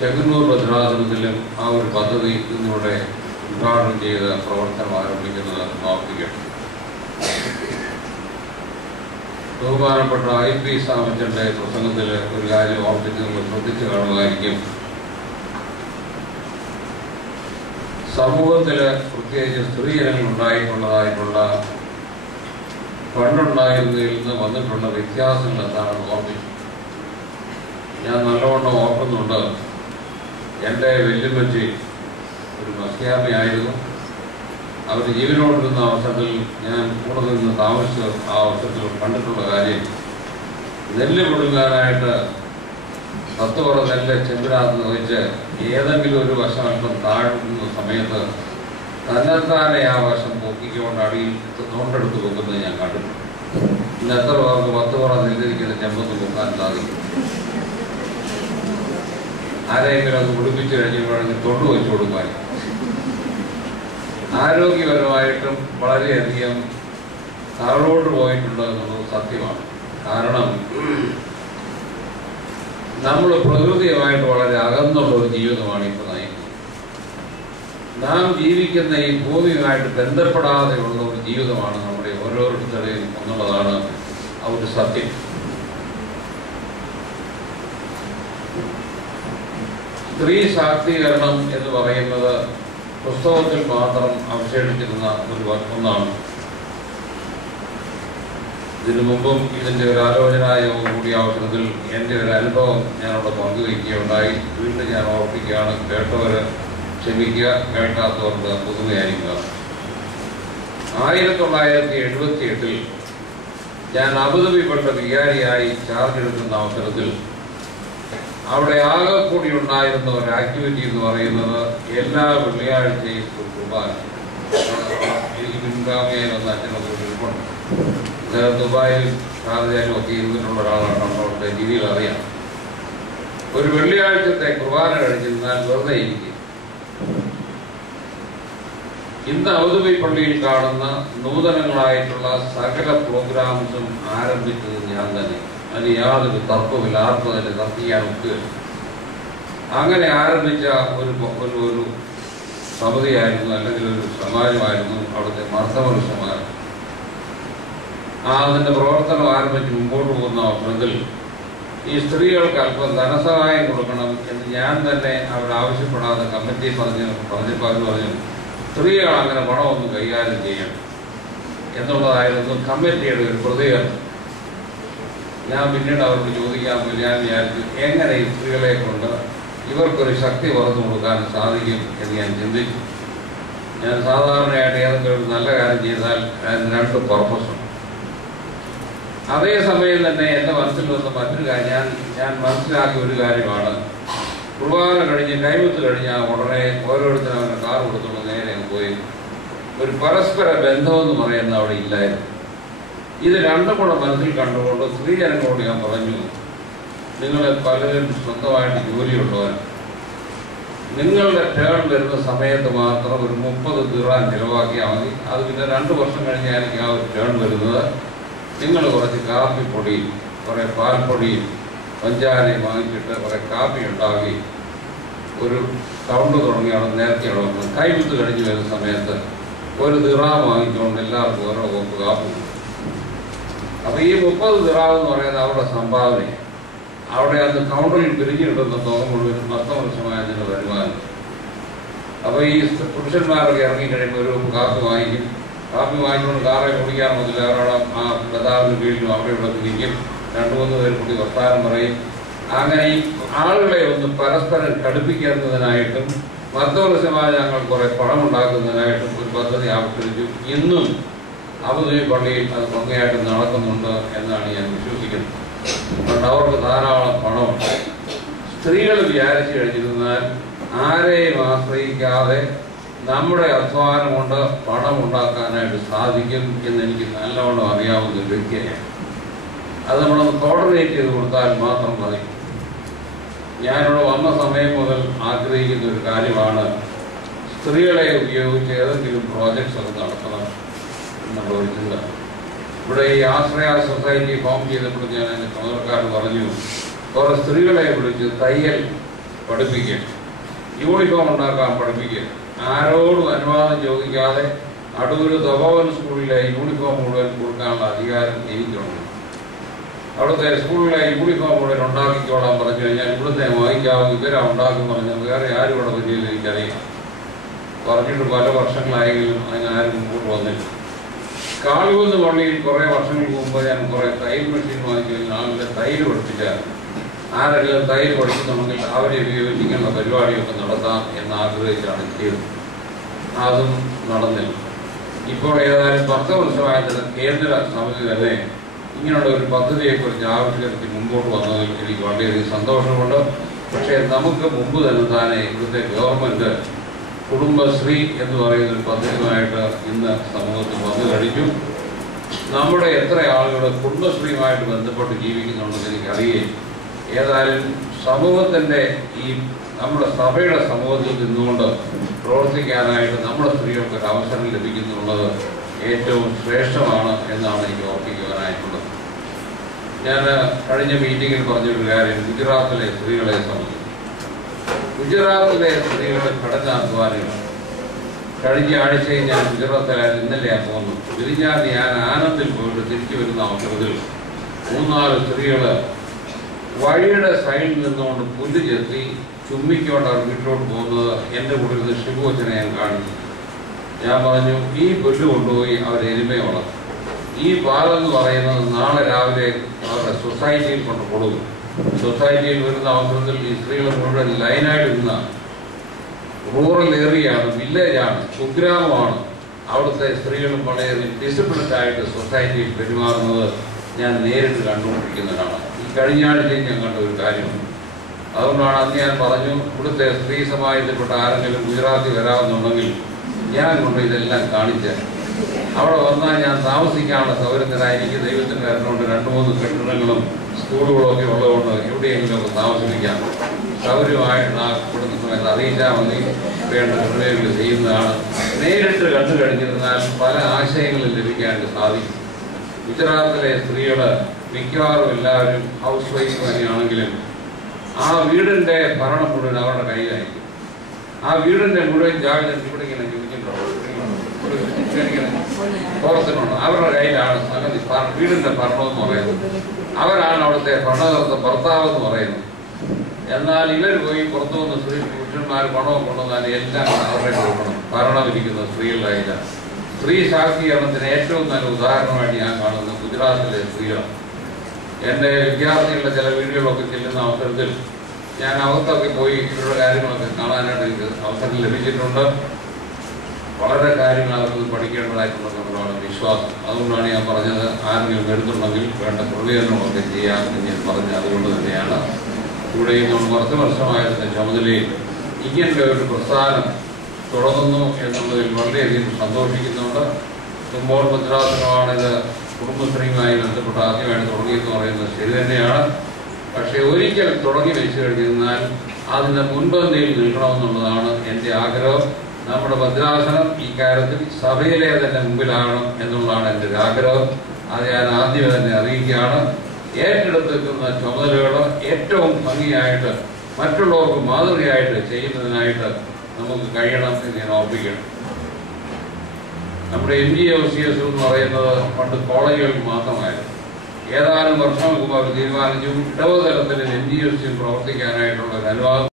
ചെങ്ങന്നൂർ ഭദ്രാസനത്തിലും ആ ഒരു പദ്ധതി ഇന്നിവിടെ ഉദ്ഘാടനം ചെയ്ത് പ്രവർത്തനം ആരംഭിക്കുന്നത് ഓർപ്പിക്കട്ടെ. ബഹുമാനപ്പെട്ട IP സാമച്ചന്റെ പ്രസംഗത്തിൽ ഒരു കാര്യം ഓർപ്പിച്ച് നിങ്ങൾ ശ്രദ്ധിച്ചു കാണുമായിരിക്കും. സമൂഹത്തിൽ പ്രത്യേകിച്ച് സ്ത്രീജനങ്ങൾ ഉണ്ടായിട്ടുള്ളതായിട്ടുള്ള പണ്ടുണ്ടായിരുന്നതിൽ നിന്ന് വന്നിട്ടുള്ള വ്യത്യാസങ്ങൾ എന്താണെന്ന് ഓർമ്മിച്ചു. ഞാൻ നല്ലവണ്ണം ഓർക്കുന്നുണ്ട്. എൻ്റെ വല്യമ്മച്ചി ഒരു മസ്യാമയായിരുന്നു. അവർ ജീവനോടിരുന്ന അവസരത്തിൽ ഞാൻ കൂടെ നിന്ന് താമസിച്ച ആ അവസരത്തിൽ കണ്ടിട്ടുള്ള കാര്യം, നെല്ല് കൊടുക്കാനായിട്ട് 10 പറ നെല്ല് ചെമ്പിനകത്ത് വെച്ച് ഏതെങ്കിലും ഒരു വശം താഴുന്ന സമയത്ത് തന്നെത്താനെ ആ വശം പൊക്കിക്കൊണ്ട് അടിയിൽ തോണ്ടെടുത്ത് വെക്കുന്നത് ഞാൻ കണ്ടിട്ടുണ്ട്. ഇന്ന് എത്ര പേർക്ക് 10 പറ നെല്ലിരിക്കുന്ന ചെമ്പത്ത് പൊക്കാൻ സാധിക്കും? ആരെങ്കിലും അത് കുടിപ്പിച്ച് കഴിഞ്ഞപ്പോഴെങ്കിൽ തൊണ്ടു വെച്ച് കൊടുക്കാൻ ആരോഗ്യപരമായിട്ടും വളരെയധികം താഴോട്ട് പോയിട്ടുണ്ട് എന്നുള്ളത് സത്യമാണ്. കാരണം നമ്മൾ പ്രകൃതിയുമായിട്ട് വളരെ അകന്നുള്ള ഒരു ജീവിതമാണ് ഇപ്പോൾ നയിക്കുന്നത്. നാം ജീവിക്കുന്ന ഈ ഭൂമിയുമായിട്ട് ബന്ധപ്പെടാതെയുള്ള ഒരു ജീവിതമാണ് നമ്മുടെ ഓരോരുത്തരുടെയും എന്നുള്ളതാണ് ആ ഒരു സത്യം. സ്ത്രീ ശാക്തീകരണം എന്ന് പറയുന്നത് പുസ്തകത്തിൽ മാത്രം അവശേഷിച്ചിരുന്ന ഒന്നാണ്. ഇതിനു മുമ്പും ഇതിൻ്റെ ഒരു ആലോചനായോഗം കൂടിയ അവസരത്തിൽ എൻ്റെ ഒരു അനുഭവം ഞാനവിടെ പങ്കുവയ്ക്കുകയുണ്ടായി. വീണ്ടും ഞാൻ ഓർപ്പിക്കുകയാണ്. കേട്ടവർ ക്ഷമിക്കുക, കേൾക്കാത്തവർക്ക് പുതുമയായിരിക്കുക. 1978 ഞാൻ അബുദാബിപ്പെട്ട വികാരിയായി ചാർജ് എടുക്കുന്ന അവസരത്തിൽ അവിടെ ആകെ കൂടി ഉണ്ടായിരുന്ന ഒരു ആക്ടിവിറ്റി എന്ന് പറയുന്നത് എല്ലാ വെള്ളിയാഴ്ചയും ഒരു കുർബാന. എനിക്ക് പിൻഗാമിയായി വന്ന അച്ഛനൊക്കെ ഇരിപ്പുണ്ട്. അദ്ദേഹം ദുബായിൽ ഷാർജയിലും ഒക്കെ ഇരുന്നിട്ടുള്ള ഒരാളാണ്. അവിടുത്തെ രീതിയിൽ അറിയാം. ഒരു വെള്ളിയാഴ്ചത്തെ കുർബാന കഴിഞ്ഞിരുന്നാൽ വെറുതെ ഇരിക്കും. ഇന്ന് അബുദാബി പള്ളിയിൽ കാണുന്ന നൂതനങ്ങളായിട്ടുള്ള സകല പ്രോഗ്രാംസും ആരംഭിച്ചത് ഞാൻ തന്നെ. അതിന് യാതൊരു തർക്കമില്ല. ആർക്കും അതിൻ്റെ തർക്കിക്കാൻ ഒക്കുക. അങ്ങനെ ആരംഭിച്ച ഒരു സമിതിയായിരുന്നു, അല്ലെങ്കിൽ ഒരു സമാജമായിരുന്നു അവിടുത്തെ മർദ്ദമൊരു സമാജം. അതിൻ്റെ പ്രവർത്തനം ആരംഭിച്ച് മുമ്പോട്ട് പോകുന്ന അവസരത്തിൽ ഈ സ്ത്രീകൾക്ക് അല്പം ധനസഹായം കൊടുക്കണം എന്ന് ഞാൻ തന്നെ അവരാവശ്യപ്പെടാതെ കമ്മിറ്റി പറഞ്ഞപ്പോൾ അവർ പറഞ്ഞു, സ്ത്രീകൾ അങ്ങനെ പണമൊന്നും കൈകാര്യം ചെയ്യണം എന്നുള്ളതായിരുന്നു കമ്മിറ്റിയുടെ ഒരു പ്രതികരണം. ഞാൻ പിന്നീട് അവരോട് ചോദിക്കാൻ പോയി. ഞാൻ വിചാരിച്ചു, എങ്ങനെ ഈ സ്ത്രീകളെ കൊണ്ട് ഇവർക്കൊരു ശക്തി പുറത്തു കൊടുക്കാൻ സാധിക്കും എന്ന് ഞാൻ ചിന്തിച്ചു. ഞാൻ സാധാരണയായിട്ട് ഏതെങ്കിലും ഒരു നല്ല കാര്യം ചെയ്താൽ അതിന് 2 പർപ്പസുണ്ട്. അതേസമയം തന്നെ എൻ്റെ മനസ്സിൽ വന്ന മറ്റൊരു കാര്യം, ഞാൻ മനസ്സിലാക്കിയ ഒരു കാര്യമാണ്, കുർബാന കഴിഞ്ഞ് കൈമുത്ത് കഴിഞ്ഞാൽ ഉടനെ ഓരോരുത്തരും അവരുടെ കാർ കൊടുത്തുള്ള നേരെ പോയി ഒരു പരസ്പര ബന്ധമെന്ന് പറയുന്ന അവിടെ ഇല്ലായിരുന്നു. ഇത് രണ്ടും കൂടെ മനസ്സിൽ കണ്ടുകൊണ്ട് സ്ത്രീജനങ്ങളോട് ഞാൻ പറഞ്ഞു, നിങ്ങൾ പലരും സ്വന്തമായിട്ട് ജോലിയുള്ളവരാണ്. നിങ്ങളുടെ ടേൺ വരുന്ന സമയത്ത് മാത്രം ഒരു 30 ദിർഹാം ചിലവാക്കിയാൽ മതി. അത് പിന്നെ 2 വർഷം കഴിഞ്ഞായിരിക്കും ആ ഒരു ടേൺ വരുന്നത്. നിങ്ങൾ കുറച്ച് കാപ്പിപ്പൊടിയും കുറേ പാൽപ്പൊടിയും പഞ്ചാരയും വാങ്ങിച്ചിട്ട് കുറേ കാപ്പി ഉണ്ടാക്കി ഒരു കൗണ്ട് തുടങ്ങി അവിടെ നേരത്തെ വന്നത്. കൈവിത്ത് കഴിഞ്ഞ് വരുന്ന സമയത്ത് 1 ദിർഹാം വാങ്ങിച്ചുകൊണ്ട് എല്ലാവർക്കും ഓരോ കോപ്പ് കാപ്പി. അപ്പോൾ ഈ 30 ദിർഹാം എന്ന് പറയുന്നത് അവരുടെ സംഭാവന. അവിടെ അന്ന് കൗണ്ടറിൽ പിരിഞ്ഞു കിട്ടുന്ന തുക മുഴുവൻ മർദ്ദമനുഷ്യമായതിൻ്റെ വരുമാനം. അപ്പോൾ ഈ പുരുഷന്മാരൊക്കെ ഇറങ്ങിക്കഴിയുമ്പോൾ ഒരു കാപ്പി വാങ്ങിക്കും. കാപ്പി വാങ്ങിച്ചുകൊണ്ട് കാറെ കുടിക്കാൻ പറ്റില്ല. അവരോട് ആ ഗതാവിന് വീട്ടിലും അവിടെ ഇവിടെ തിരിക്കും. 2-3 പേർ കൂടി വർത്താനം പറയും. അങ്ങനെ ഈ ആളുകളെ ഒന്ന് പരസ്പരം ഘടിപ്പിക്കുന്നതിനായിട്ടും മർദ്ദമനുഷ്യമായ ഞങ്ങൾ കുറേ പണം ഉണ്ടാക്കുന്നതിനായിട്ടും ഒരു പദ്ധതി ആവിഷ്കരിച്ചു. ഇന്നും അബുദാബി പള്ളിയിൽ അത് ഭംഗിയായിട്ട് നടക്കുന്നുണ്ട് എന്നാണ് ഞാൻ വിശ്വസിക്കുന്നത്. അതുകൊണ്ട് അവർക്ക് ധാരാളം പണമുണ്ട്. സ്ത്രീകൾ വിചാരിച്ചു കഴിഞ്ഞിരുന്നാൽ ആരെയും ആശ്രയിക്കാതെ നമ്മുടെ അധ്വാനം കൊണ്ട് പണം ഉണ്ടാക്കാനായിട്ട് സാധിക്കും എന്ന് എനിക്ക് നല്ലവണ്ണം അറിയാവുന്ന ഒരു വ്യക്തിയാണ്. അത് നമ്മളൊന്ന് കോർഡിനേറ്റ് ചെയ്ത് കൊടുത്താൽ മാത്രം മതി. ഞാനിവിടെ വന്ന സമയം മുതൽ ആഗ്രഹിക്കുന്ന ഒരു കാര്യമാണ്, സ്ത്രീകളെ ഉപയോഗിച്ച് ഏതെങ്കിലും പ്രോജക്ട്സ് ഒക്കെ നടത്തണം എന്നുള്ള ഒരു ചിന്ത. ഇവിടെ ഈ ആശ്രയ സൊസൈറ്റി ഫോം ചെയ്തപ്പോൾ ഞാൻ എൻ്റെ ചുമതലക്കാർ പറഞ്ഞു, കുറേ സ്ത്രീകളെ വിളിച്ച് തയ്യൽ പഠിപ്പിക്കുക, യൂണിഫോം ഉണ്ടാക്കാൻ പഠിപ്പിക്കുക. ആരോടും അനുവാദം ചോദിക്കാതെ അടൂർ തപോവൻ സ്കൂളിലെ യൂണിഫോം മുഴുവൻ കൊടുക്കാനുള്ള അധികാരം എനിക്കുണ്ട്. അവിടുത്തെ സ്കൂളിലെ യൂണിഫോം മുഴുവൻ ഉണ്ടാക്കിക്കോളാൻ പറഞ്ഞു കഴിഞ്ഞാൽ ഇവിടുത്തെ വാങ്ങിക്കാവും, ഇവരാ ഉണ്ടാക്കും പറഞ്ഞാൽ വേറെ ആരും ഇവിടെ പറ്റിയില്ല എനിക്കറിയാം. പറഞ്ഞിട്ട് പല വർഷങ്ങളായെങ്കിലും അതിനാരും മുമ്പോട്ട് വന്നില്ല. കാളുകുന്ന് പള്ളിയിൽ കുറേ വർഷങ്ങൾക്ക് മുമ്പ് ഞാൻ കുറേ തയ്യൽ മെഷീൻ വാങ്ങിച്ചു കഴിഞ്ഞാൽ ആളുകളെ തയ്യൽ പഠിപ്പിച്ചാൽ ആരെങ്കിലും തയ്യൽ പഠിക്കുന്നുണ്ടെങ്കിൽ അവരെ ഉപയോഗിക്കുന്ന പരിപാടിയൊക്കെ നടത്താം എന്ന് ആഗ്രഹിച്ചാണ് ചെയ്തത്. അതും നടന്നില്ല. ഇപ്പോൾ ഏതായാലും 10 വർഷമായിട്ട് കേന്ദ്ര സമിതി തന്നെ ഇങ്ങനെയുള്ള ഒരു പദ്ധതിയെക്കുറിച്ച് ആവിഷ്കരിച്ച് മുമ്പോട്ട് വന്നതിൽ എനിക്ക് വളരെയധികം സന്തോഷമുണ്ട്. പക്ഷേ നമുക്ക് മുമ്പ് തന്നെ ഇവിടുത്തെ ഗവൺമെൻറ് കുടുംബശ്രീ എന്ന് പറയുന്ന ഒരു പദ്ധതിയുമായിട്ട് ഇന്ന് സമൂഹത്തിൽ വന്നു കഴിഞ്ഞു. നമ്മുടെ എത്ര ആളുകൾ കുടുംബശ്രീയുമായിട്ട് ബന്ധപ്പെട്ട് ജീവിക്കുന്നുണ്ടെന്ന് എനിക്കറിയുകയും ഏതായാലും സമൂഹത്തിൻ്റെ ഈ നമ്മുടെ സഭയുടെ സമൂഹത്തിൽ നിന്നുകൊണ്ട് പ്രവർത്തിക്കാനായിട്ട് നമ്മുടെ സ്ത്രീകൾക്ക് ഒരു അവസരം ലഭിക്കുന്നുള്ളത് ഏറ്റവും ശ്രേഷ്ഠമാണ് എന്നാണ് എനിക്ക് ഓർപ്പിക്കുവാനായിട്ടുള്ളത്. ഞാൻ കഴിഞ്ഞ മീറ്റിങ്ങിൽ പറഞ്ഞൊരു കാര്യം ഗുജറാത്തിലെ സ്ത്രീകളെ സംബന്ധിച്ചു. ഗുജറാത്തിലെ സ്ത്രീകളുടെ കഠിനാധ്വാനികളാണ്. കഴിഞ്ഞ ആഴ്ചയിൽ ഞാൻ ഗുജറാത്തിലായിരുന്നു, ഇന്നലെയാണ് പോകുന്നത്. തിരിഞ്ഞാൽ ഞാൻ ആനന്ദിൽ പോയിട്ട് തിരിച്ചു വരുന്ന അവസരത്തിൽ 3-4 സ്ത്രീകൾ വഴിയുടെ സൈഡിൽ നിന്നുകൊണ്ട് പുല്ല് ചെത്തി ചുമ്മിക്കൊണ്ട് അവർ വീട്ടിലോട്ട് പോകുന്നത് എൻ്റെ കൂടെ ഇരുന്ന് ഷിബുവച്ചനെ ഞാൻ കാണിച്ചു. ഞാൻ പറഞ്ഞു, ഈ പുല്ല് കൊണ്ടുപോയി അവർ എരുമയെ വളർത്തും. ഈ പാലെന്ന് പറയുന്നത് നാളെ രാവിലെ അവരുടെ സൊസൈറ്റിയിൽ കൊണ്ട് കൊടുക്കും. സൊസൈറ്റിയിൽ വരുന്ന അവസരത്തിൽ ഈ സ്ത്രീകൾ മുഴുവൻ ലൈനായിട്ട് നിന്ന റൂറൽ ഏരിയയാണ്, വില്ലേജാണ്, കുഗ്രാമമാണ്. അവിടുത്തെ സ്ത്രീകളും വളരെ ഡിസിപ്ലിൻഡായിട്ട് സൊസൈറ്റിയിൽ പെരുമാറുന്നത് ഞാൻ നേരിട്ട് കണ്ടുകൊണ്ടിരിക്കുന്നതാണ്. ഈ കഴിഞ്ഞ ആഴ്ചയിൽ ഞാൻ കണ്ട ഒരു കാര്യമാണ്. അതുകൊണ്ടാണ് അന്ന് ഞാൻ പറഞ്ഞു, ഇവിടുത്തെ സ്ത്രീ സമാജത്തിൽപ്പെട്ട ആരെങ്കിലും ഗുജറാത്തിൽ വരാമെന്നുണ്ടെങ്കിൽ ഞാൻ കൊണ്ട് ഇതെല്ലാം കാണിച്ച് അവിടെ വന്നാൽ ഞാൻ താമസിക്കാനുള്ള സൗകര്യത്തിനായിരിക്കും ദൈവത്തിൻ്റെ കാരണമുണ്ട് 2-3 കെട്ടിടങ്ങളും സ്കൂളുകളും ഒക്കെ ഉള്ളതുകൊണ്ട് എവിടെയെങ്കിലുമൊക്കെ താമസിപ്പിക്കാം. സൗകര്യമായിട്ട് ഇവിടുത്തെ സമയത്ത് അറിയിച്ചാൽ മതി, വേണ്ട ക്രമീകരണങ്ങൾ ചെയ്യുന്നതാണ്. നേരിട്ട് കണ്ടു കഴിഞ്ഞിരുന്നാൽ പല ആശയങ്ങളും ലഭിക്കാനായിട്ട് സാധിക്കും. ഗുജറാത്തിലെ സ്ത്രീകൾ മിക്കവാറും എല്ലാവരും ഹൗസ് വൈഫ് തന്നെയാണെങ്കിലും ആ വീടിൻ്റെ ഭരണം മുഴുവൻ അവരുടെ കയ്യിലായിരിക്കും. ആ വീടിൻ്റെ മുഴുവൻ ജാഗ്രത ഇവിടെ ഇങ്ങനെ പുറത്തിനുണ്ട്. അവരുടെ കയ്യിലാണ് സംഗതി. വീടിൻ്റെ ഭരണമെന്ന് പറയുന്നത് അവരാണ് അവിടുത്തെ ഭരണകർത്ത ഭർത്താവ് എന്ന് പറയുന്നത്. എന്നാൽ ഇവർ പോയി പുറത്തു വന്ന് പുരുഷന്മാർ പണവും കൊണ്ടുവന്നാൽ എല്ലാം അവരുടെ കൊടുക്കണം. ഭരണമിരിക്കുന്ന സ്ത്രീകളുടെ കയ്യിലാണ്. സ്ത്രീ ശാക്തീകരണത്തിന് ഏറ്റവും നല്ല ഉദാഹരണമായിട്ട് ഞാൻ കാണുന്നത് ഗുജറാത്തിലെ സ്ത്രീകളാണ്. എൻ്റെ വിദ്യാർത്ഥികളുടെ ചില വീടുകളൊക്കെ ചെല്ലുന്ന അവസരത്തിൽ ഞാൻ അകത്തൊക്കെ പോയി ഇവരുടെ കാര്യങ്ങളൊക്കെ കാണാനായിട്ട് എനിക്ക് അവസരം ലഭിച്ചിട്ടുണ്ട്. വളരെ കാര്യങ്ങൾ അവർക്ക് പഠിക്കേണ്ടതായിട്ടുണ്ടെന്നുള്ളതാണ് വിശ്വാസം. അതുകൊണ്ടാണ് ഞാൻ പറഞ്ഞത്, ആരെങ്കിലും എടുത്തുണ്ടെങ്കിൽ വേണ്ട ക്രമീകരണങ്ങളൊക്കെ ചെയ്യാമെന്ന് ഞാൻ പറഞ്ഞത്. അതുകൊണ്ട് തന്നെയാണ് ഇവിടെ നമ്മൾ 10 വർഷമായതിൻ്റെ ചുമതലയിൽ ഇങ്ങനെ ഒരു പ്രസ്ഥാനം തുടങ്ങുന്നു എന്നുള്ളതിൽ വളരെയധികം സന്തോഷിക്കുന്നുണ്ട്. തുമ്പോൾ ഭദ്രാസനമാണിത് കുടുംബശ്രീയുമായി ബന്ധപ്പെട്ട് ആദ്യമായിട്ട് തുടങ്ങിയെന്ന് പറയുന്നത് ശരി തന്നെയാണ്. പക്ഷേ ഒരിക്കൽ തുടങ്ങി വെച്ച് കഴിഞ്ഞിരുന്നാൽ അതിൻ്റെ മുൻപന്തിയിൽ നിൽക്കണമെന്നുള്ളതാണ് എൻ്റെ ആഗ്രഹം. നമ്മുടെ ഭദ്രാസനം ഈ കാര്യത്തിൽ സഭയിലെ തന്നെ മുമ്പിലാകണം എന്നുള്ളതാണ് എൻ്റെ ഒരു ആഗ്രഹം. അത് ഞാൻ ആദ്യമേ തന്നെ അറിയിക്കുകയാണ്. ഏറ്റെടുത്തിരിക്കുന്ന ചുമതലകൾ ഏറ്റവും ഭംഗിയായിട്ട് മറ്റുള്ളവർക്ക് മാതൃകയായിട്ട് ചെയ്യുന്നതിനായിട്ട് നമുക്ക് കഴിയണം എന്ന് ഞാൻ ഓർപ്പിക്കണം. നമ്മുടെ NGOCS എന്ന് പറയുന്നത് പണ്ട് കോളേജുകൾക്ക് മാത്രമായിരുന്നു. ഏതാനും വർഷങ്ങൾക്ക് മുമ്പ് അവർ തീരുമാനിച്ചു ഇടവതലത്തിൽ NGOCS പ്രവർത്തിക്കാനായിട്ടുള്ള ഒരു അനുവാദം